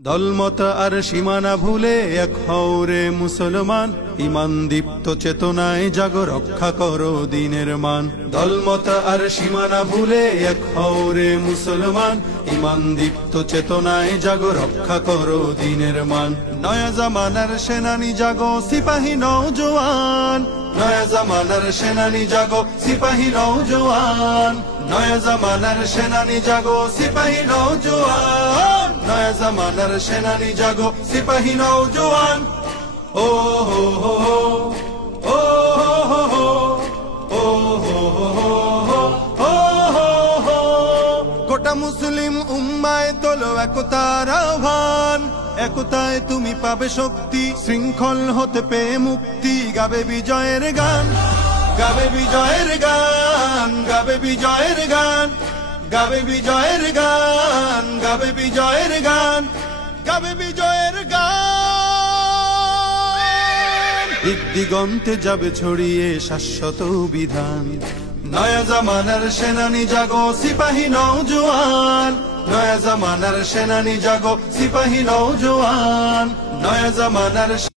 দলমত আর সীমানা ভুলে এক হও রে মুসলমান, ইমান দীপ্ত চেতনায় জাগো রক্ষা করো দিনের মান। দলমত আর সীমানা ভুলে এক হও রে মুসলমান, ইমান দীপ্ত চেতনায় জাগো রক্ষা করো দিনের মান। নয়া জামানার সেনানি জাগো সিপাহী নওজোয়ান, নয়া জামানার সেনানি জাগো সিপাহী নওজোয়ান, নয়া জামানার সেনানি জাগো সিপাহী নওজোয়ান, নয়া জামানার সেনানি জাগো সিপাহী নওজোয়ান। ও হো হো হো, ও হো হো হো, ও হো হো হো, ও হো হো। গোটা মুসলিম উম্মায় তোলো একতার আহ্বান, একতায় তুমি পাবে শক্তি, শৃঙ্খল হতে পেয়ে মুক্তি। গাবে বিজয়ের গান, গাবে বিজয়ের গান, গাবে বিজয়ের গান, গাবে বিজয়ের গান, গাবে বিজয়ের গান, গাবে বিজয়ের গান। দিক দিগন্তে যাবে ছড়িয়ে শাশ্বত বিধান। নয়া জামানার সেনানি জাগো সিপাহী নওজোয়ান, নয়া জামানার সেনানি জাগো সিপাহী নওজোয়ান, নয়া জামানার